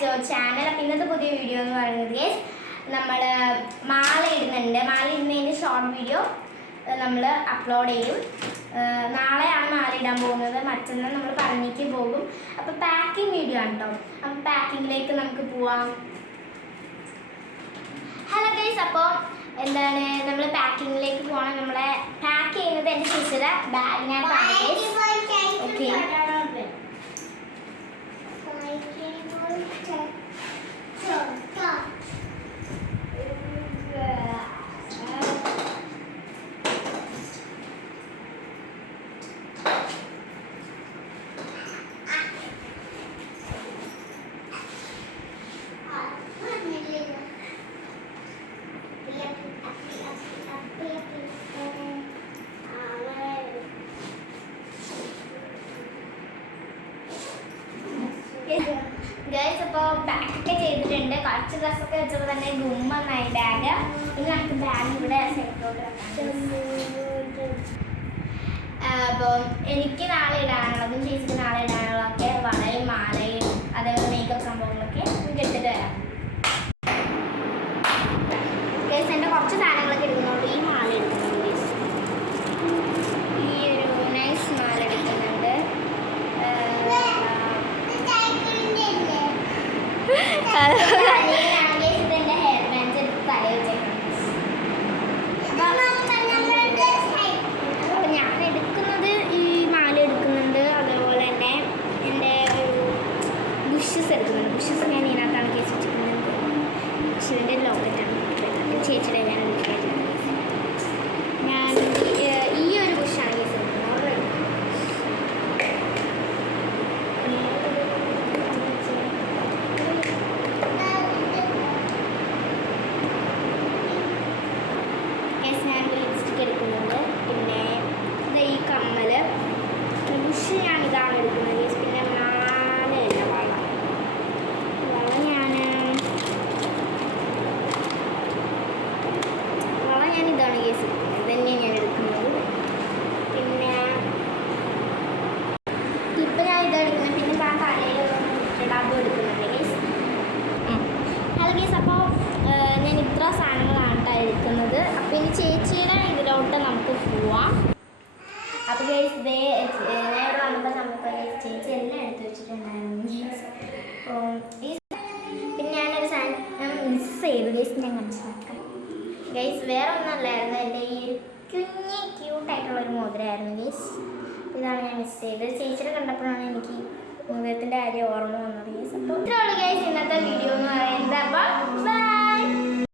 Back to channel. അപ്പോൾ ഇന്നത്തെ പുതിയ വീഡിയോ എന്ന് പറയുന്നത് ഗൈസ് നമ്മൾ മാല ഇടുന്നുണ്ട്. മാല ഇടുന്നതിൻ്റെ ഷോർട്ട് വീഡിയോ നമ്മൾ അപ്ലോഡ് ചെയ്യും. നാളെയാണ് മാല ഇടാൻ പോകുന്നത്, മറ്റന്നാൾ നമ്മൾ പറഞ്ഞേക്ക് പോകും. അപ്പോൾ പാക്കിംഗ് വീഡിയോ ആണ് കേട്ടോ. അപ്പോൾ പാക്കിങ്ങിലേക്ക് നമുക്ക് പോവാം. ഹലോ ഗൈസ്, അപ്പോൾ എന്താണ് നമ്മൾ പാക്കിങ്ങിലേക്ക് പോകണം. നമ്മളെ പാക്ക് ചെയ്യുന്നത് എൻ്റെ ചേച്ചിയുടെ ബാഗിനകത്താണ് ഗൈസ്. ഓക്കെ, ഗൈസ് അപ്പോൾ പാക്കൊക്കെ ചെയ്തിട്ടുണ്ട്. കുറച്ച് ഡ്രസ്സൊക്കെ വെച്ചപ്പോൾ തന്നെ ഗുമ്മെന്നായി ബാഗ്. ഇനി നമുക്ക് ബാഗ് ഇവിടെ സെറ്റോട്ട് അപ്പോൾ എനിക്ക് നാളെ ഇടാനുള്ളതും ചേച്ചിക്ക് നാളെ ഇടാനുള്ളതൊക്കെ വളയും മാലയും അതേപോലെ മേക്കപ്പ് സംഭവങ്ങളൊക്കെ നമുക്ക് എടുത്തിട്ട് വരാം. ഗൈസ് എൻ്റെ കുറച്ച് സാധനങ്ങളൊക്കെ എടുക്കുന്നുണ്ട്. ഈ മാല എടുക്കുന്നുണ്ട് ഗൈസ്, ഈ ഒരു നൈസ് മാല എടുക്കുന്നുണ്ട്. ഇതിൻ്റെ ഹെയർ ബാൻഡ് എടുത്ത് തല വെച്ചേക്കണം. അപ്പം ഞാൻ എടുക്കുന്നത് ഈ മാല എടുക്കുന്നുണ്ട്, അതേപോലെ തന്നെ എൻ്റെ ഒരു ബുഷസ് എടുക്കുന്നുണ്ട്. ബുഷസ് ഞാൻ ഇതിനകത്താണ് കേസ് വെച്ചിരിക്കുന്നത്. ബുഷസിൻ്റെ ലോക്കറ്റാണ് ചേച്ചിയുടെ ഞാൻ എടുക്കുന്നത്. ഞാൻ ഈ ഒരു ബുഷാണ് കേസ് എടുക്കുന്നത്. ഞാൻ ലിപ്സ്റ്റിക്ക് എടുക്കുന്നുണ്ട്. പിന്നെ ഈ കമ്മൽ ബുഷ് ഞാൻ ഇതാണ് എടുക്കുന്നത്. പിന്നെ മാലയല്ല, വള ഞാൻ ഇതാണ് കേസ് ഇതന്നെ ഞാൻ എടുക്കുന്നത്. പിന്നെ ഇപ്പം ഞാൻ ഇതെടുക്കുന്നത്. പിന്നെ ഞാൻ തലയിൽ ഡബ്ബ് എടുക്കുന്നുണ്ട് കേസ്. ഹലോ കേസ്, അപ്പോൾ ഞാൻ ഇത്ര സാധനങ്ങളാണ് എടുക്കുന്നത്. അപ്പോൾ ഇനി ചേച്ചിയുടെ ഇതിലോട്ട് നമുക്ക് പോവാം. അപ്പോൾ ഗൈസ് ഇതേ ഞാൻ ഇവിടെ വന്നപ്പോൾ നമുക്ക് ചേച്ചി എല്ലാം എടുത്ത് വെച്ചിട്ടുണ്ടായിരുന്നു. പിന്നെ ഞാനൊരു സാധനം മിസ് ചെയ്തു ഗൈസ്, ഞാൻ മനസ്സിലാക്കാം ഗൈസ്. വേറെ ഒന്നുമല്ലായിരുന്നു, എൻ്റെ ഈ കുഞ്ഞ് ക്യൂട്ടായിട്ടുള്ളൊരു മോതിരമായിരുന്നു ഗൈസ്. ഇതാണ് ഞാൻ മിസ് ചെയ്തത്. ചേച്ചിയുടെ കണ്ടപ്പോഴാണ് എനിക്ക് മോതിരത്തിൻ്റെ കാര്യം ഓർമ്മ വന്നത് ഗൈസ്.